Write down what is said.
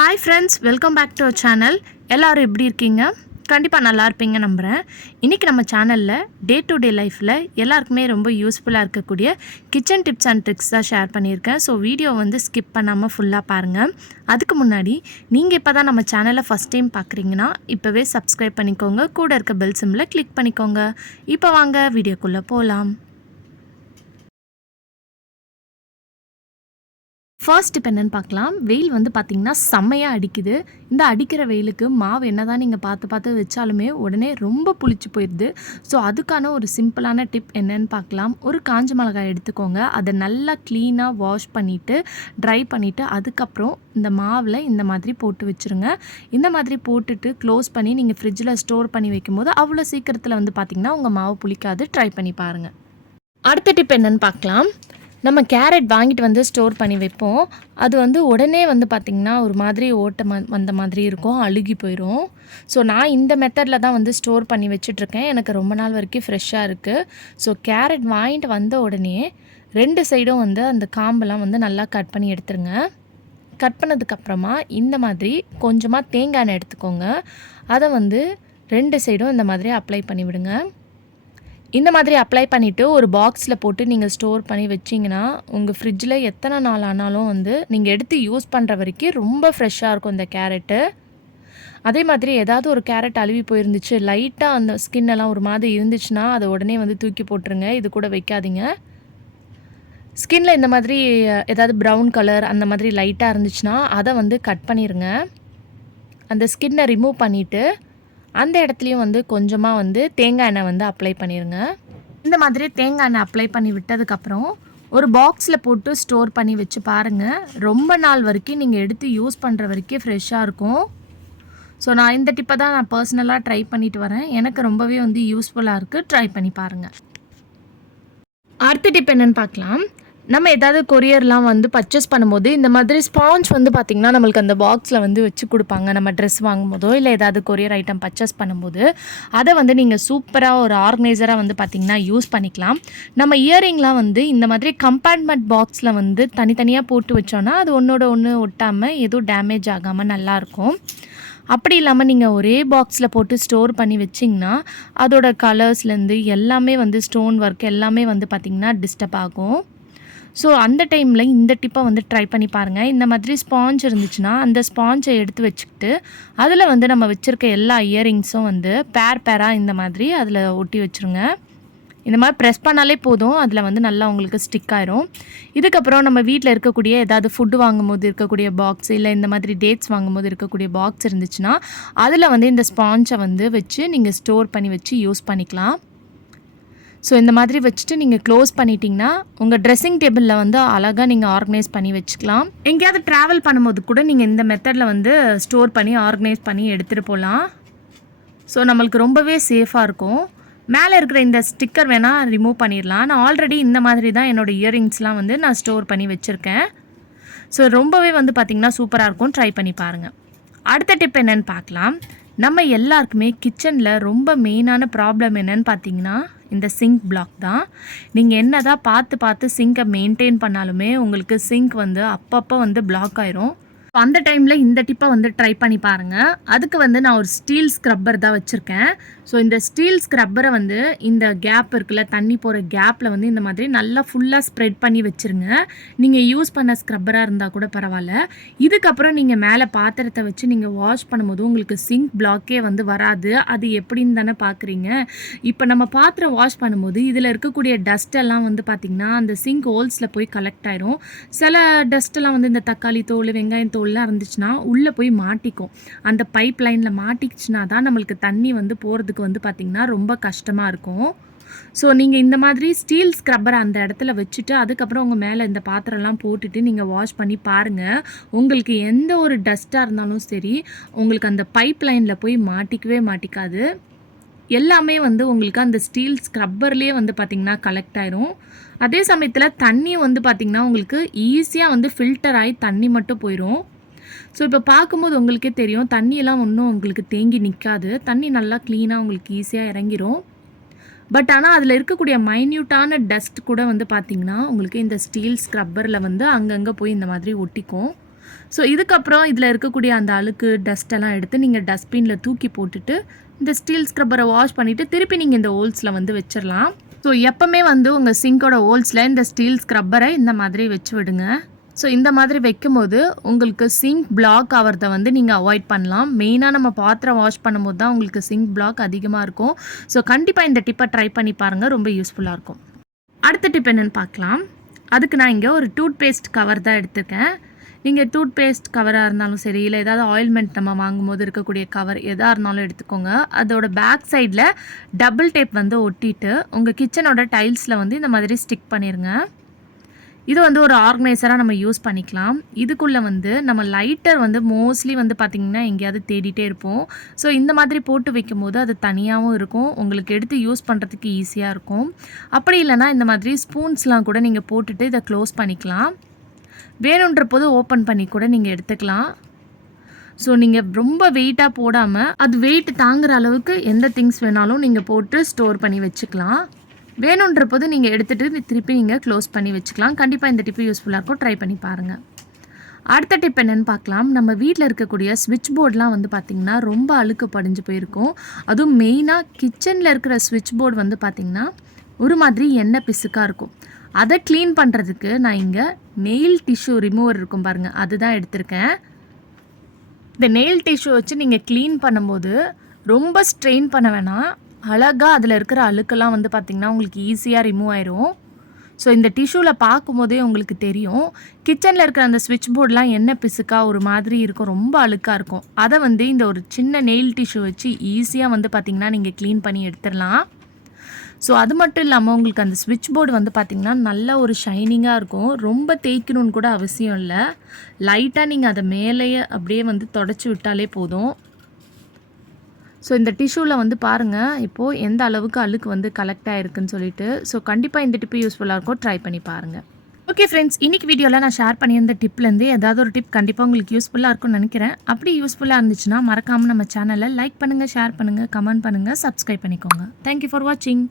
Hi friends, welcome back to our channel. எல்லோரும் எப்படி இருக்கீங்க? கண்டிப்பாக நல்லா இருப்பீங்க நம்புகிறேன். இன்றைக்கி நம்ம சேனலில் டே டு டே லைஃப்பில் எல்லாருக்குமே ரொம்ப யூஸ்ஃபுல்லாக இருக்கக்கூடிய கிச்சன் டிப்ஸ் அண்ட் ட்ரிக்ஸ் தான் ஷேர் பண்ணியிருக்கேன். ஸோ வீடியோ வந்து ஸ்கிப் பண்ணாமல் ஃபுல்லாக பாருங்கள். அதுக்கு முன்னாடி நீங்கள் இப்போ தான் நம்ம சேனலை ஃபஸ்ட் டைம் பார்க்குறீங்கன்னா இப்போவே சப்ஸ்கிரைப் பண்ணிக்கோங்க. கூட இருக்க பெல் சிம்மில் கிளிக் பண்ணிக்கோங்க. இப்போ வாங்க வீடியோக்குள்ளே போகலாம். ஃபர்ஸ்ட் இப்போ என்னென்னு பார்க்கலாம். வெயில் வந்து பார்த்திங்கன்னா செம்மையாக அடிக்குது. இந்த அடிக்கிற வெயிலுக்கு மாவு என்ன தான் நீங்கள் பார்த்து வச்சாலுமே உடனே ரொம்ப புளிச்சு போயிடுது. ஸோ அதுக்கான ஒரு சிம்பிளான டிப் என்னென்னு பார்க்கலாம். ஒரு காஞ்ச மிளகாய் எடுத்துக்கோங்க. அதை நல்லா க்ளீனாக வாஷ் பண்ணிவிட்டு ட்ரை பண்ணிவிட்டு அதுக்கப்புறம் இந்த மாவில் இந்த மாதிரி போட்டு வச்சுருங்க. இந்த மாதிரி போட்டுட்டு க்ளோஸ் பண்ணி நீங்கள் ஃப்ரிட்ஜில் ஸ்டோர் பண்ணி வைக்கும்போது அவ்வளோ சீக்கிரத்தில் வந்து பார்த்திங்கன்னா உங்கள் மாவு புளிக்காது. ட்ரை பண்ணி பாருங்கள். அடுத்த டிப் என்னென்னு பார்க்கலாம். நம்ம கேரட் வாங்கிட்டு வந்து ஸ்டோர் பண்ணி வைப்போம். அது வந்து உடனே வந்து பார்த்திங்கன்னா ஒரு மாதிரி வந்த மாதிரி இருக்கும், அழுகி போயிடும். ஸோ நான் இந்த மெத்தடில் தான் வந்து ஸ்டோர் பண்ணி வச்சிட்ருக்கேன். எனக்கு ரொம்ப நாள் வரைக்கும் ஃப்ரெஷ்ஷாக இருக்குது. ஸோ கேரட் வாங்கிட்டு வந்த உடனே 2 சைடும் வந்து அந்த காம்பெல்லாம் வந்து நல்லா கட் பண்ணி எடுத்துருங்க. கட் பண்ணதுக்கப்புறமா இந்த மாதிரி கொஞ்சமாக தேங்காய் எண்ணெய் எடுத்துக்கோங்க. அதை வந்து 2 சைடும் இந்த மாதிரி அப்ளை பண்ணி விடுங்க. இந்த மாதிரி அப்ளை பண்ணிவிட்டு ஒரு பாக்ஸில் போட்டு நீங்கள் ஸ்டோர் பண்ணி வச்சிங்கன்னா உங்கள் ஃப்ரிட்ஜில் எத்தனை நாள் ஆனாலும் வந்து நீங்கள் எடுத்து யூஸ் பண்ணுற வரைக்கும் ரொம்ப ஃப்ரெஷ்ஷாக இருக்கும் இந்த கேரட்டு. அதே மாதிரி ஏதாவது ஒரு கேரட் அழுவி போயிருந்துச்சு, லைட்டாக அந்த ஸ்கின்னெல்லாம் ஒரு மாதிரி இருந்துச்சுன்னா அதை உடனே வந்து தூக்கி போட்டுருங்க. இது கூட வைக்காதீங்க. ஸ்கின்னில் இந்த மாதிரி ஏதாவது ப்ரௌன் கலர் அந்த மாதிரி லைட்டாக இருந்துச்சுன்னா அதை வந்து கட் பண்ணிடுங்க. அந்த ஸ்கின்னை ரிமூவ் பண்ணிவிட்டு அந்த இடத்துலையும் வந்து கொஞ்சமாக வந்து தேங்காய் எண்ணெய் வந்து அப்ளை பண்ணிடுங்க. இந்த மாதிரி தேங்காய் எண்ணெய் அப்ளை பண்ணி விட்டதுக்கப்புறம் ஒரு பாக்ஸில் போட்டு ஸ்டோர் பண்ணி வச்சு பாருங்கள். ரொம்ப நாள் வரைக்கும் நீங்கள் எடுத்து யூஸ் பண்ணுற வரைக்கும் ஃப்ரெஷ்ஷாக இருக்கும். ஸோ நான் இந்த டிப்பை தான் நான் பர்சனலாக ட்ரை பண்ணிட்டு வரேன். எனக்கு ரொம்பவே வந்து யூஸ்ஃபுல்லாக இருக்குது. ட்ரை பண்ணி பாருங்கள். அடுத்த டிப் என்னென்னு பார்க்கலாம். நம்ம ஏதாவது கொரியர்லாம் வந்து பர்ச்சேஸ் பண்ணும்போது இந்த மாதிரி ஸ்பாஞ்ச் வந்து பார்த்திங்கன்னா நம்மளுக்கு அந்த பாக்ஸில் வந்து வச்சு கொடுப்பாங்க. நம்ம ட்ரெஸ் வாங்கும்போதோ இல்லை ஏதாவது கொரியர் ஐட்டம் பர்ச்சேஸ் பண்ணும்போது அதை வந்து நீங்கள் சூப்பராக ஒரு ஆர்கனைசராக வந்து பார்த்திங்கன்னா யூஸ் பண்ணிக்கலாம். நம்ம இயரிங்லாம் வந்து இந்த மாதிரி கம்பார்ட்மெண்ட் பாக்ஸில் வந்து தனித்தனியாக போட்டு வச்சோன்னா அது ஒன்றோட ஒன்று ஒட்டாமல் எதுவும் டேமேஜ் ஆகாமல் நல்லாயிருக்கும். அப்படி இல்லாமல் நீங்கள் ஒரே பாக்ஸில் போட்டு ஸ்டோர் பண்ணி வச்சிங்கன்னா அதோட கலர்ஸ்லேருந்து எல்லாமே வந்து ஸ்டோன் ஒர்க் எல்லாமே வந்து பார்த்திங்கன்னா டிஸ்டர்ப் ஆகும். ஸோ அந்த டைமில் இந்த டிப்பை வந்து ட்ரை பண்ணி பாருங்கள். இந்த மாதிரி ஸ்பாஞ்ச் இருந்துச்சுன்னா அந்த ஸ்பாஞ்சை எடுத்து வச்சுக்கிட்டு அதில் வந்து நம்ம வச்சுருக்க எல்லா இயரிங்ஸும் வந்து பேராக இந்த மாதிரி அதில் ஒட்டி வச்சுருங்க. இந்த மாதிரி ப்ரெஸ் பண்ணாலே போதும், அதில் வந்து நல்லா உங்களுக்கு ஸ்டிக் ஆயிரும். இதுக்கப்புறம் நம்ம வீட்டில் இருக்கக்கூடிய ஏதாவது ஃபுட்டு வாங்கும்போது இருக்கக்கூடிய பாக்ஸ் இல்லை இந்த மாதிரி டேட்ஸ் வாங்கும்போது இருக்கக்கூடிய பாக்ஸ் இருந்துச்சுன்னா அதில் வந்து இந்த ஸ்பாஞ்சை வந்து வச்சு நீங்கள் ஸ்டோர் பண்ணி வச்சு யூஸ் பண்ணிக்கலாம். ஸோ இந்த மாதிரி வச்சுட்டு நீங்கள் க்ளோஸ் பண்ணிட்டீங்கன்னா உங்கள் ட்ரெஸ்ஸிங் டேபிளில் வந்து அழகாக நீங்கள் ஆர்கனைஸ் பண்ணி வச்சுக்கலாம். எங்கேயாவது ட்ராவல் பண்ணும்போது கூட நீங்கள் இந்த மெத்தடில் வந்து ஸ்டோர் பண்ணி ஆர்கனைஸ் பண்ணி எடுத்துகிட்டு போகலாம். ஸோ நம்மளுக்கு ரொம்பவே சேஃபாக இருக்கும். மேலே இருக்கிற இந்த ஸ்டிக்கர் வேணால் ரிமூவ் பண்ணிடலாம். நான் ஆல்ரெடி இந்த மாதிரி தான் என்னோடய இயரிங்ஸ்லாம் வந்து நான் ஸ்டோர் பண்ணி வச்சுருக்கேன். ஸோ ரொம்பவே வந்து பார்த்திங்கன்னா சூப்பராக இருக்கும். ட்ரை பண்ணி பாருங்கள். அடுத்த டிப் என்னென்னு பார்க்கலாம். நம்ம எல்லாருக்குமே கிச்சனில் ரொம்ப மெயினான ப்ராப்ளம் என்னென்னு பார்த்தீங்கன்னா இந்த சிங்க் பிளாக் தான். நீங்கள் என்ன தான் பார்த்து சிங்கை மெயின்டைன் பண்ணாலுமே உங்களுக்கு சிங்க் வந்து அப்பப்போ வந்து பிளாக் ஆயிரும். அந்த டைமில் இந்த டிப்பை வந்து ட்ரை பண்ணி பாருங்கள். அதுக்கு வந்து நான் ஒரு ஸ்டீல் ஸ்க்ரப்பர் தான் வச்சுருக்கேன். ஸோ இந்த ஸ்டீல் ஸ்க்ரப்பரை வந்து இந்த கேப் இருக்குல்ல, தண்ணி போகிற கேப்பில் வந்து இந்த மாதிரி நல்லா ஃபுல்லாக ஸ்ப்ரெட் பண்ணி வச்சுருங்க. நீங்கள் யூஸ் பண்ண ஸ்க்ரப்பராக இருந்தால் கூட பரவாயில்ல. இதுக்கப்புறம் நீங்கள் மேலே பாத்திரத்தை வச்சு நீங்கள் வாஷ் பண்ணும்போது உங்களுக்கு சிங்க் பிளாக்கே வந்து வராது. அது எப்படின்னு தானே பார்க்குறீங்க. இப்போ நம்ம பாத்திரம் வாஷ் பண்ணும்போது இதில் இருக்கக்கூடிய டஸ்ட்டெல்லாம் வந்து பார்த்திங்கன்னா அந்த சிங்க் ஹோல்ஸில் போய் கலெக்ட் ஆயிரும். சில டஸ்ட்டெல்லாம் வந்து இந்த தக்காளி தோல், வெங்காயம் தோல்லாம் இருந்துச்சுன்னா உள்ளே போய் மாட்டிக்கும். அந்த பைப் லைனில் மாட்டிச்சுன்னா தான் நம்மளுக்கு தண்ணி வந்து போகிறதுக்கு வந்து பார்த்திங்கன்னா ரொம்ப கஷ்டமாக இருக்கும். ஸோ நீங்கள் இந்த மாதிரி ஸ்டீல் ஸ்க்ரப்பரை அந்த இடத்துல வச்சுட்டு அதுக்கப்புறம் உங்கள் மேலே இந்த பாத்திரம்லாம் போட்டுட்டு நீங்கள் வாஷ் பண்ணி பாருங்கள். உங்களுக்கு எந்த ஒரு டஸ்ட்டாக இருந்தாலும் சரி உங்களுக்கு அந்த பைப் லைனில் போய் மாட்டிக்கவே மாட்டிக்காது. எல்லாமே வந்து உங்களுக்கு அந்த ஸ்டீல் ஸ்க்ரப்பர்லேயே வந்து பார்த்திங்கன்னா கலெக்ட் ஆயிரும். அதே சமயத்தில் தண்ணியும் வந்து பார்த்திங்கன்னா உங்களுக்கு ஈஸியாக வந்து ஃபில்டர் ஆகி தண்ணி மட்டும் போயிடும். ஸோ இப்போ பார்க்கும்போது உங்களுக்கே தெரியும், தண்ணியெல்லாம் ஒன்றும் உங்களுக்கு தேங்கி நிற்காது. தண்ணி நல்லா க்ளீனாக உங்களுக்கு ஈஸியாக இறங்கிரும். பட் ஆனால் அதில் இருக்கக்கூடிய மைன்யூட்டான டஸ்ட் கூட வந்து பார்த்திங்கன்னா உங்களுக்கு இந்த ஸ்டீல் ஸ்க்ரப்பரில் வந்து அங்கங்கே போய் இந்த மாதிரி ஒட்டிக்கும். ஸோ இதுக்கப்புறம் இதில் இருக்கக்கூடிய அந்த அழுக்கு டஸ்ட்டெல்லாம் எடுத்து நீங்கள் டஸ்ட்பினில் தூக்கி போட்டுட்டு இந்த ஸ்டீல் ஸ்க்ரப்பரை வாஷ் பண்ணிவிட்டு திருப்பி நீங்கள் இந்த ஹோல்ஸில் வந்து வச்சிடலாம். ஸோ எப்போவுமே வந்து உங்கள் சிங்கோட ஹோல்ஸில் இந்த ஸ்டீல் ஸ்க்ரப்பரை இந்த மாதிரி வச்சு விடுங்க. ஸோ இந்த மாதிரி வைக்கும்போது உங்களுக்கு சிங்க் பிளாக் ஆகிறத வந்து நீங்கள் அவாய்ட் பண்ணலாம். மெயினாக நம்ம பாத்திரம் வாஷ் பண்ணும்போது தான் உங்களுக்கு சிங்க் பிளாக் அதிகமாக இருக்கும். ஸோ கண்டிப்பாக இந்த டிப்பை ட்ரை பண்ணி பாருங்கள், ரொம்ப யூஸ்ஃபுல்லாக இருக்கும். அடுத்த டிப் என்னென்னு பார்க்கலாம். அதுக்கு நான் இங்கே ஒரு டூத் பேஸ்ட் கவர் தான் எடுத்துருக்கேன். நீங்கள் டூத் பேஸ்ட் கவராக இருந்தாலும் சரி, இல்லை ஏதாவது ஆயில்மெண்ட் நம்ம வாங்கும்போது இருக்கக்கூடிய கவர் எதாக இருந்தாலும் எடுத்துக்கோங்க. அதோட பேக் சைடில் டபுள் டேப் வந்து ஒட்டிட்டு உங்கள் கிச்சனோட டைல்ஸில் வந்து இந்த மாதிரி ஸ்டிக் பண்ணிடுங்க. இது வந்து ஒரு ஆர்கனைசராக நம்ம யூஸ் பண்ணிக்கலாம். இதுக்குள்ளே வந்து நம்ம லைட்டர் வந்து மோஸ்ட்லி வந்து பார்த்திங்கன்னா எங்கேயாவது தேடிட்டே இருப்போம். ஸோ இந்த மாதிரி போட்டு வைக்கும்போது அது தனியாகவும் இருக்கும், உங்களுக்கு எடுத்து யூஸ் பண்ணுறதுக்கு ஈஸியாக இருக்கும். அப்படி இல்லைனா இந்த மாதிரி ஸ்பூன்ஸ்லாம் கூட நீங்கள் போட்டுட்டு இதை க்ளோஸ் பண்ணிக்கலாம். வேணுன்ற போது ஓப்பன் பண்ணி கூட நீங்கள் எடுத்துக்கலாம். ஸோ நீங்கள் ரொம்ப வெயிட்டாக போடாமல் அது வெயிட் தாங்குகிற அளவுக்கு எந்த திங்ஸ் வேணாலும் நீங்கள் போட்டு ஸ்டோர் பண்ணி வச்சுக்கலாம். வேணுன்ற போது நீங்கள் எடுத்துகிட்டு திருப்பி நீங்கள் க்ளோஸ் பண்ணி வச்சுக்கலாம். கண்டிப்பாக இந்த டிப்பு யூஸ்ஃபுல்லாக இருக்கும், ட்ரை பண்ணி பாருங்கள். அடுத்த டிப் என்னென்னு பார்க்கலாம். நம்ம வீட்டில் இருக்கக்கூடிய ஸ்விட்ச் போர்டெலாம் வந்து பார்த்திங்கன்னா ரொம்ப அழுக்கு படிஞ்சு போயிருக்கும். அதுவும் மெயினாக கிச்சனில் இருக்கிற ஸ்விட்ச் போர்டு வந்து பார்த்திங்கன்னா ஒரு மாதிரி எண்ணெய் பிசுக்காக இருக்கும். அதை க்ளீன் பண்ணுறதுக்கு நான் இங்கே நெயில் டிஷ்யூ ரிமூவர் இருக்கும் பாருங்கள், அதுதான் எடுத்திருக்கேன். இந்த நெயில் டிஷ்யூ வச்சு நீங்கள் க்ளீன் பண்ணும்போது ரொம்ப ஸ்ட்ரெயின் பண்ண வேணாம், அழகாக அதில் இருக்கிற அழுக்கெல்லாம் வந்து பார்த்திங்கன்னா உங்களுக்கு ஈஸியாக ரிமூவ் ஆயிரும். ஸோ இந்த டிஷ்யூவில் பார்க்கும்போதே உங்களுக்கு தெரியும், கிச்சனில் இருக்கிற அந்த ஸ்விட்ச் போர்டெலாம் என்ன பிசுக்காக ஒரு மாதிரி இருக்கும், ரொம்ப அழுக்காக இருக்கும். அதை வந்து இந்த ஒரு சின்ன நெயில் டிஷ்யூ வச்சு ஈஸியாக வந்து பார்த்திங்கன்னா நீங்கள் க்ளீன் பண்ணி எடுத்துடலாம். ஸோ அது மட்டும் இல்லாமல் உங்களுக்கு அந்த ஸ்விட்ச் போர்டு வந்து பார்த்திங்கன்னா நல்ல ஒரு ஷைனிங்காக இருக்கும். ரொம்ப தேய்க்கணுன்னு கூட அவசியம் இல்லை, லைட்டாக நீங்கள் அதை மேலேயே அப்படியே வந்து தொடச்சி விட்டாலே போதும். ஸோ இந்த டிஷ்யூவில் வந்து பாருங்கள் இப்போது எந்த அளவுக்கு அழுக்கு வந்து கலெக்ட் ஆகிருக்குன்னு சொல்லிட்டு. ஸோ கண்டிப்பாக இந்த டிப்பு யூஸ்ஃபுல்லாக இருக்கும், ட்ரை பண்ணி பாருங்கள். ஓகே ஃப்ரெண்ட்ஸ், இன்றைக்கி வீடியோவில் நான் ஷேர் பண்ணியிருந்த டிப்லேருந்து ஏதாவது ஒரு டிப் கண்டிப்பாக உங்களுக்கு யூஸ்ஃபுல்லாக இருக்கும்னு நினைக்கிறேன். அப்படி யூஸ்ஃபுல்லாக இருந்துச்சுன்னா மறக்காமல் நம்ம சேனலை லைக் பண்ணுங்கள், ஷேர் பண்ணுங்கள், கமெண்ட் பண்ணுங்கள், சப்ஸ்கிரைப் பண்ணிக்கோங்க. தேங்க்யூ ஃபார் வாட்சிங்.